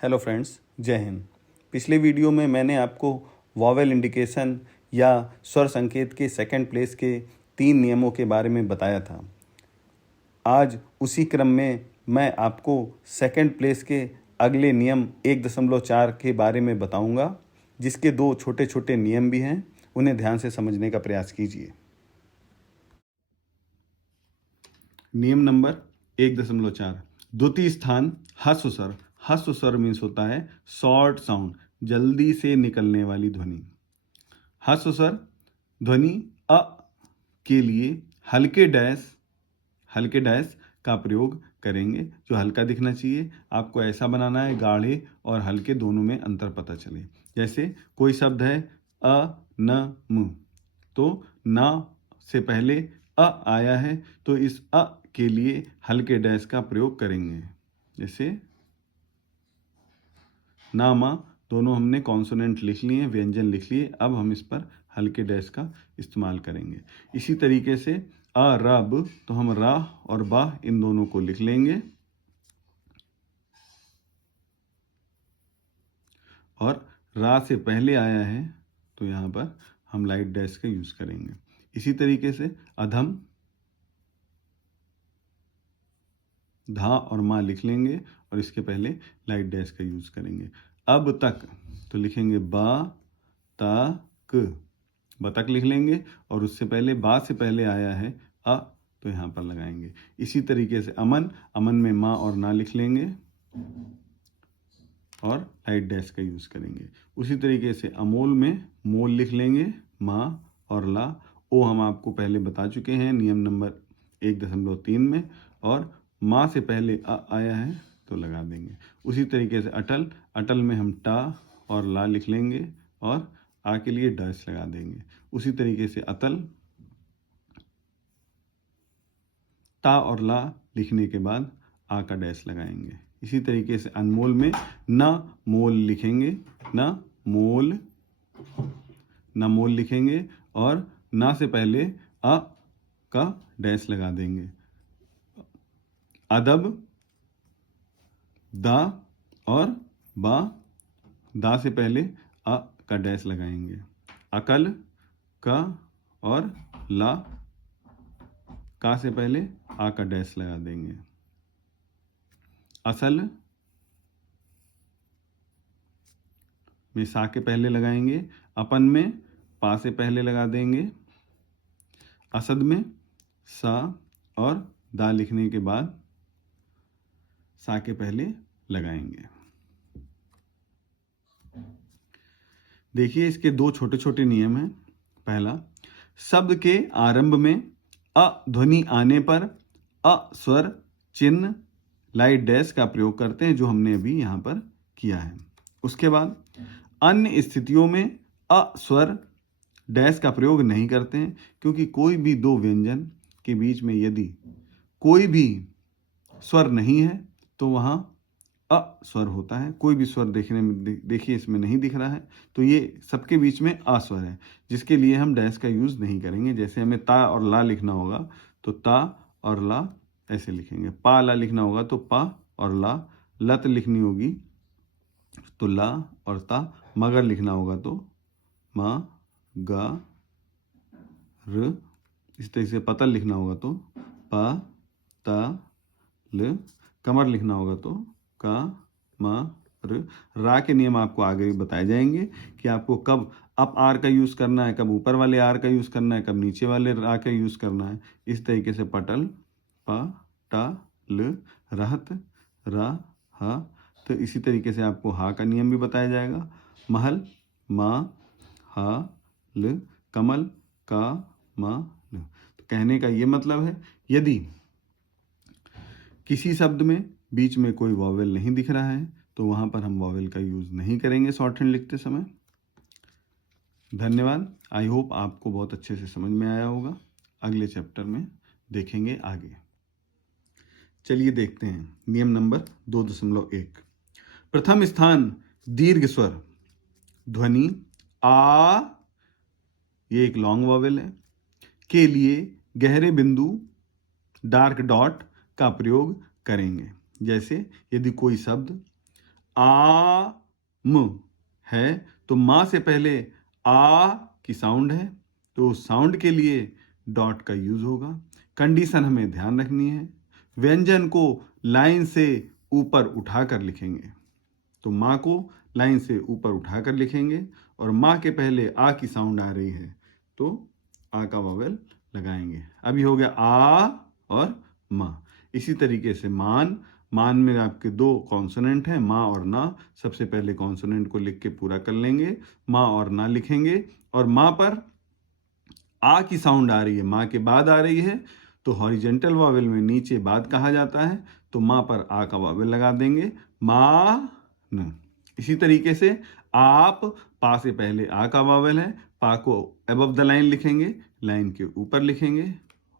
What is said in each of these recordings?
Hello friends, जय हिंद। पिछले video में मैंने आपको वॉवेल इंडिकेशन या स्वर संकेत के सेकंड प्लेस के 3 नियमों के बारे में बताया था। आज उसी क्रम में मैं आपको सेकंड प्लेस के अगले नियम 1.4 के बारे में बताऊंगा, जिसके 2 छोटे छोटे नियम भी हैं। उन्हें ध्यान से समझने का प्रयास कीजिए। नियम नंबर 1.4, द्वितीय स्थान ह्रस्व स्वर। ह्रस्व स्वर मीन्स होता है शॉर्ट साउंड, जल्दी से निकलने वाली ध्वनि। ह्रस्व स्वर ध्वनि अ के लिए हल्के डैश का प्रयोग करेंगे। जो हल्का दिखना चाहिए, आपको ऐसा बनाना है गाढ़े और हल्के दोनों में अंतर पता चले। जैसे कोई शब्द है अ न म, तो न से पहले अ आया है, तो इस अ के लिए हल्के डैश का प्रयोग करेंगे। जैसे ना मा, दोनों हमने कॉन्सोनेंट लिख लिए, व्यंजन लिख लिए। अब हम इस पर हल्के डैश का इस्तेमाल करेंगे। इसी तरीके से अ र ब, तो हम रा और बा इन दोनों को लिख लेंगे और रा से पहले आया है तो यहाँ पर हम लाइट डैश का यूज करेंगे। इसी तरीके से अधम, धा और माँ लिख लेंगे और इसके पहले लाइट डैश का यूज करेंगे। अब तक तो लिखेंगे बा ता क, बतक लिख लेंगे और उससे पहले बा से पहले आया है अ, तो यहाँ पर लगाएंगे। इसी तरीके से अमन, अमन में माँ और ना लिख लेंगे और लाइट डैश का यूज करेंगे। उसी तरीके से अमोल में मोल लिख लेंगे, माँ और ला। ओ हम आपको पहले बता चुके हैं नियम नंबर 1.3 में, और माँ से पहले अ आया है तो लगा देंगे। उसी तरीके से अटल, अटल में हम टा और ला लिख लेंगे और आ के लिए डैश लगा देंगे। उसी तरीके से अतल, ता और ला लिखने के बाद आ का डैश लगाएंगे। इसी तरीके से अनमोल में न मोल लिखेंगे, न मोल लिखेंगे और ना से पहले अ का डैश लगा देंगे। अदब, दा और बा, दा से पहले अ का डैश लगाएंगे। अकल, का और ला, का से पहले आ का डैश लगा देंगे। असल में सा के पहले लगाएंगे, अपन में पा से पहले लगा देंगे। असद में सा और दा लिखने के बाद सा के पहले लगाएंगे। देखिए, इसके 2 छोटे छोटे नियम हैं। पहला, शब्द के आरंभ में अ ध्वनि आने पर अ स्वर चिन्ह लाइट डैश का प्रयोग करते हैं, जो हमने अभी यहाँ पर किया है। उसके बाद अन्य स्थितियों में अ स्वर डैश का प्रयोग नहीं करते हैं, क्योंकि कोई भी 2 व्यंजन के बीच में यदि कोई भी स्वर नहीं है तो वहाँ अ स्वर होता है। कोई भी स्वर देखने में देखिए इसमें नहीं दिख रहा है, तो ये सबके बीच में अ स्वर है, जिसके लिए हम डैश का यूज नहीं करेंगे। जैसे हमें ता और ला लिखना होगा तो ता और ला ऐसे लिखेंगे। पा ला लिखना होगा तो पा और ला। लत लिखनी होगी तो ला और ता। मगर लिखना होगा तो मा गा र। इस तरह से पतल लिखना होगा तो पा ता ल। कमर लिखना होगा तो का मा र। रा के नियम आपको आगे बताए जाएंगे कि आपको कब अप आर का यूज करना है, कब ऊपर वाले आर का यूज करना है, कब नीचे वाले रा का यूज करना है। इस तरीके से पटल, पा टा ल, रहत, रा हा। तो इसी तरीके से आपको हा का नियम भी बताया जाएगा। महल, मा हा ल, कमल, का मा ल। तो कहने का ये मतलब है, यदि किसी शब्द में बीच में कोई वॉवेल नहीं दिख रहा है तो वहां पर हम वॉवेल का यूज नहीं करेंगे शॉर्ट हैंड लिखते समय। धन्यवाद। आई होप आपको बहुत अच्छे से समझ में आया होगा। अगले चैप्टर में देखेंगे आगे। चलिए देखते हैं नियम नंबर 2.1। प्रथम स्थान दीर्घ स्वर ध्वनि आ, ये एक लॉन्ग वॉवेल है, के लिए गहरे बिंदु डार्क डॉट का प्रयोग करेंगे। जैसे यदि कोई शब्द आम है तो माँ से पहले आ की साउंड है, तो साउंड के लिए डॉट का यूज होगा। कंडीशन हमें ध्यान रखनी है। व्यंजन को लाइन से ऊपर उठाकर लिखेंगे, तो माँ को लाइन से ऊपर उठाकर लिखेंगे और माँ के पहले आ की साउंड आ रही है तो आ का वावेल लगाएंगे। अभी हो गया आ और माँ। इसी तरीके से मान में आपके दो कॉन्सोनेंट हैं, माँ और ना। सबसे पहले कॉन्सोनेंट को लिख के पूरा कर लेंगे, माँ और ना लिखेंगे, और माँ पर आ की साउंड आ रही है, माँ के बाद आ रही है, तो हॉरिजेंटल वावेल में नीचे बाद कहा जाता है, तो माँ पर आ का वावेल लगा देंगे, माँ न। इसी तरीके से आप, पा से पहले आ का वावेल है, पा को अबव द लाइन लिखेंगे, लाइन के ऊपर लिखेंगे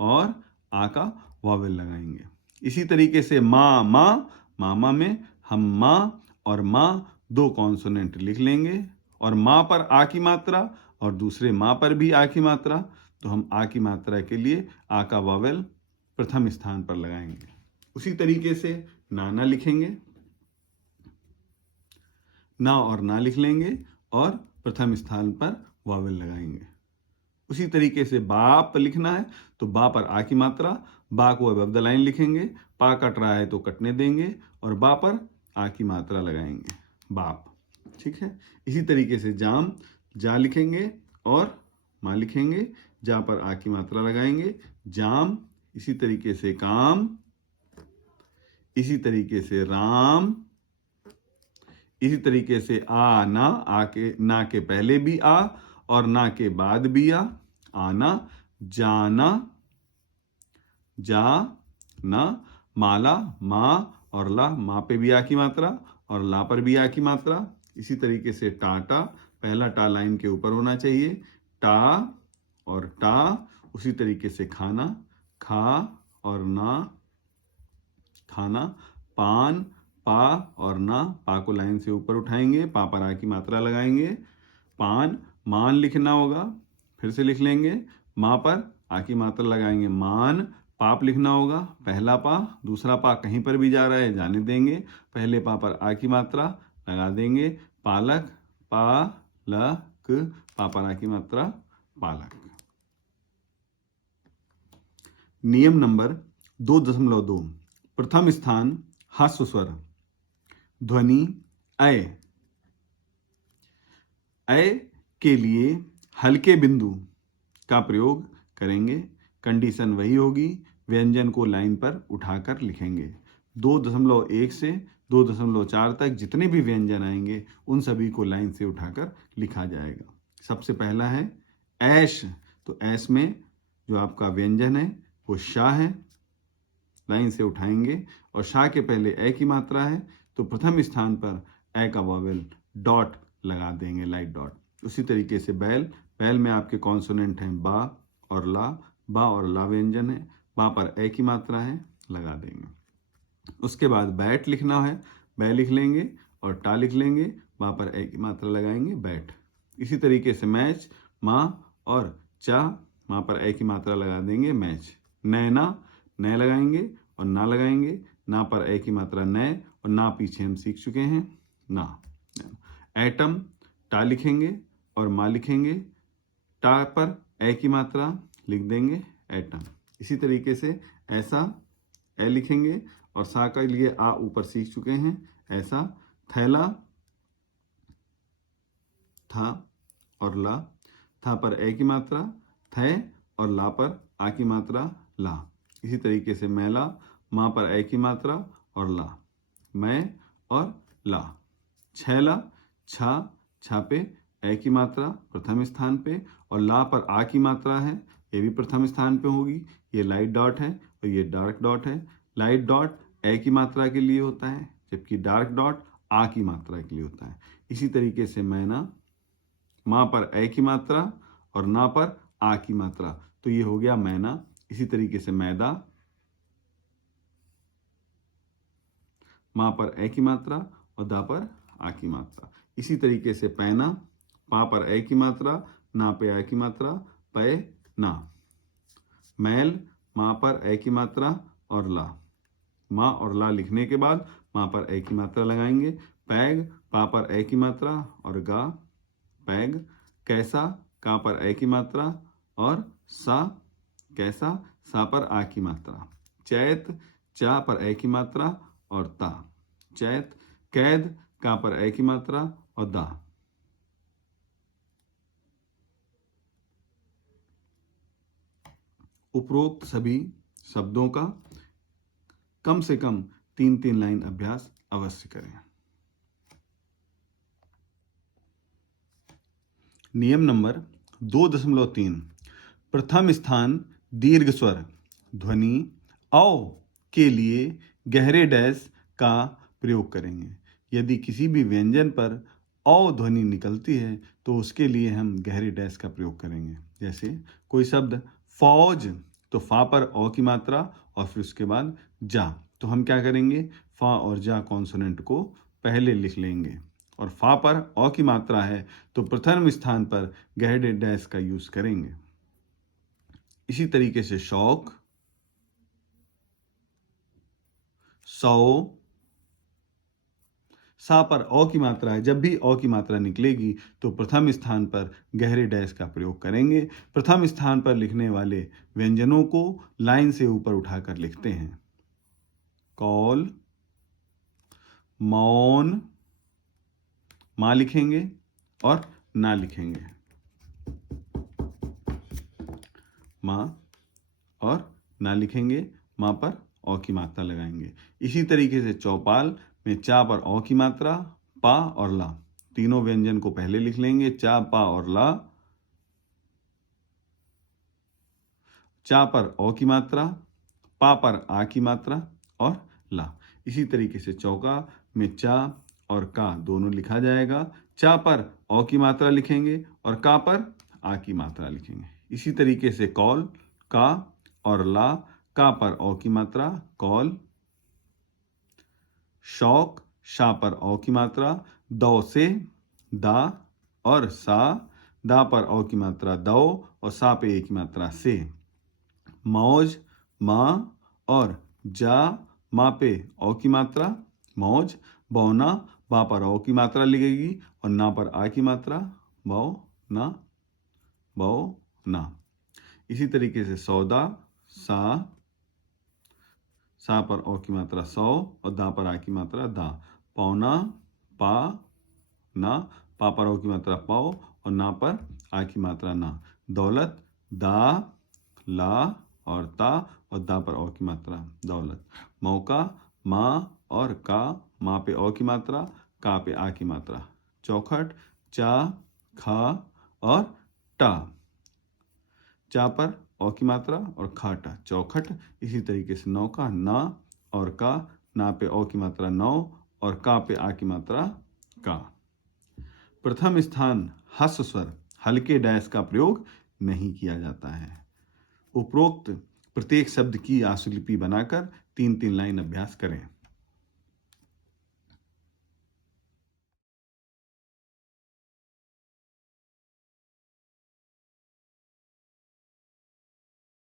और आ का वावेल लगाएंगे। इसी तरीके से माँ माँ में हम माँ और माँ दो कॉन्सोनेंट लिख लेंगे, और माँ पर आ की मात्रा और दूसरे माँ पर भी आ की मात्रा, तो हम आ की मात्रा के लिए आ का वावेल प्रथम स्थान पर लगाएंगे। उसी तरीके से नाना लिखेंगे, ना और ना लिख लेंगे और प्रथम स्थान पर वावेल लगाएंगे। उसी तरीके से बाप लिखना है तो बा पर आ की मात्रा, बा को अबव द लाइन लिखेंगे, पा कट रहा है तो कटने देंगे और बा पर आ की मात्रा लगाएंगे, बाप। ठीक है। इसी तरीके से जाम, जा लिखेंगे और माँ लिखेंगे, जा पर आ की मात्रा लगाएंगे, जाम। इसी तरीके से काम, इसी तरीके से राम, इसी तरीके से आना, ना के पहले भी आ और ना के बाद भी आ, आना, जाना, जाना, माला, माँ और ला, माँ पे भी आ की मात्रा और ला पर भी आ की मात्रा। इसी तरीके से टाटा, पहला टा लाइन के ऊपर होना चाहिए, टा और टा। उसी तरीके से खाना, खा और ना, खाना, पान, पा और ना, पा को लाइन से ऊपर उठाएंगे, पा पर आ की मात्रा लगाएंगे, पान, मान लिखना होगा, फिर से लिख लेंगे, माँ पर आ की मात्रा लगाएंगे, मान। पाप लिखना होगा, पहला पा, दूसरा पा कहीं पर भी जा रहा है जाने देंगे, पहले पा पर आ की मात्रा लगा देंगे, पालक, पालक, पा पर आ की मात्रा, पालक। नियम नंबर 2.2, प्रथम स्थान ह्रस्व स्वर, ध्वनि अय। अय के लिए हल्के बिंदु का प्रयोग करेंगे। कंडीशन वही होगी, व्यंजन को लाइन पर उठाकर लिखेंगे। 2.1 से 2.4 तक जितने भी व्यंजन आएंगे उन सभी को लाइन से उठाकर लिखा जाएगा। सबसे पहला है ऐश, तो ऐश में जो आपका व्यंजन है वो शाह है, लाइन से उठाएंगे और शाह के पहले ए की मात्रा है तो प्रथम स्थान पर ए का वावेल डॉट लगा देंगे, लाइट डॉट। उसी तरीके से बैल, बैल में आपके कॉन्सोनेंट हैं बा और ला, बा और ला व्यंजन है, बा पर ए की मात्रा है, लगा देंगे। उसके बाद बैट लिखना है, बै लिख लेंगे और टा लिख लेंगे, बा पर ए की मात्रा लगाएंगे, बैट। इसी तरीके से मैच, माँ और चा, माँ पर ए की मात्रा लगा देंगे, मैच। नैना, नए लगाएंगे और ना लगाएंगे, ना पर ए की मात्रा नए और ना पीछे हम सीख चुके हैं, ना। एटम, टा लिखेंगे और माँ लिखेंगे, टा पर ए की मात्रा लिख देंगे, एटम। इसी तरीके से ऐसा, ए लिखेंगे और सा के लिए आ ऊपर सीख चुके हैं, ऐसा। थैला, था और ला, था पर ए की मात्रा, थे और ला पर आ की मात्रा, ला। इसी तरीके से मैला, माँ पर ए की मात्रा और ला, मैं और ला। छैला, छा, छा पे ए की मात्रा प्रथम स्थान पे और ला पर आ की मात्रा है, ये भी प्रथम स्थान पे होगी। ये लाइट डॉट है और ये डार्क डॉट है। लाइट डॉट ए की मात्रा के लिए होता है जबकि डार्क डॉट आ की मात्रा के लिए होता है। इसी तरीके से मैना, माँ पर ए की मात्रा और ना पर आ की मात्रा, तो ये हो गया मैना। इसी तरीके से मैदा, माँ पर ए की मात्रा और दा पर आ की मात्रा। इसी तरीके से पैना, पा पर ए की मात्रा, ना पे आ की मात्रा, पै ना। मैल, माँ पर ए की मात्रा और ला, माँ और ला लिखने के बाद माँ पर ए की मात्रा लगाएंगे, पैग पा पर ए की मात्रा और गा पैग। कैसा का पर ए की मात्रा और सा कैसा सा पर आ की मात्रा। चैत चा पर ए की मात्रा और ता चैत। कैद का पर ए की मात्रा और दा। उपरोक्त सभी शब्दों का कम से कम 3-3 लाइन अभ्यास अवश्य करें। नियम नंबर 2.3 प्रथम स्थान दीर्घ स्वर ध्वनि औ के लिए गहरे डैश का प्रयोग करेंगे। यदि किसी भी व्यंजन पर औ ध्वनि निकलती है तो उसके लिए हम गहरे डैश का प्रयोग करेंगे। जैसे कोई शब्द फौज तो फा पर औ की मात्रा और फिर उसके बाद जा, तो हम क्या करेंगे फा और जा कॉन्सोनेंट को पहले लिख लेंगे और फा पर औ की मात्रा है तो प्रथम स्थान पर गहरे डैश का यूज करेंगे। इसी तरीके से शौक सौ सा पर औ की मात्रा है, जब भी औ की मात्रा निकलेगी तो प्रथम स्थान पर गहरे डैश का प्रयोग करेंगे। प्रथम स्थान पर लिखने वाले व्यंजनों को लाइन से ऊपर उठाकर लिखते हैं। कौल मौन मां लिखेंगे और ना लिखेंगे। मां और ना लिखेंगे, मां पर औ की मात्रा लगाएंगे। इसी तरीके से चौपाल में चा पर औ की मात्रा पा और ला, तीनों व्यंजन को पहले लिख लेंगे चा पा और ला। चा पर औ की मात्रा पा पर आ की मात्रा और ला। इसी तरीके से चौका में चा और का दोनों लिखा जाएगा। चा पर औ की मात्रा लिखेंगे और का पर आ की मात्रा लिखेंगे। इसी तरीके से कौल का और ला का पर औ की मात्रा कौल। शौक शा पर औ की मात्रा दौ से दा और सा दा पर औ की मात्रा दौ और सा पे ए की मात्रा से। मौज मां और जा मां पे औ की मात्रा मौज। बौना बा पर औ की मात्रा लगेगी और ना पर आ की मात्रा बौ ना बौ ना। इसी तरीके से सौदा सा सा पर औ की मात्रा सौ और दा पर आ की मात्रा दा। पौना पा ना पा पर औ की मात्रा पौ और ना पर आ की मात्रा ना। दौलत दा ला और ता और दा पर औ की मात्रा दौलत। मौका मां और का मां पे औ की मात्रा का पे आ की मात्रा। चौखट चा खा और टा, चा पर औ की मात्रा और खाटा चौखट। इसी तरीके से नौका ना और का ना पे औ की मात्रा नौ और का पे आ की मात्रा का। प्रथम स्थान हस्व स्वर हल्के डैश का प्रयोग नहीं किया जाता है। उपरोक्त प्रत्येक शब्द की आशुलिपि बनाकर 3-3 लाइन अभ्यास करें।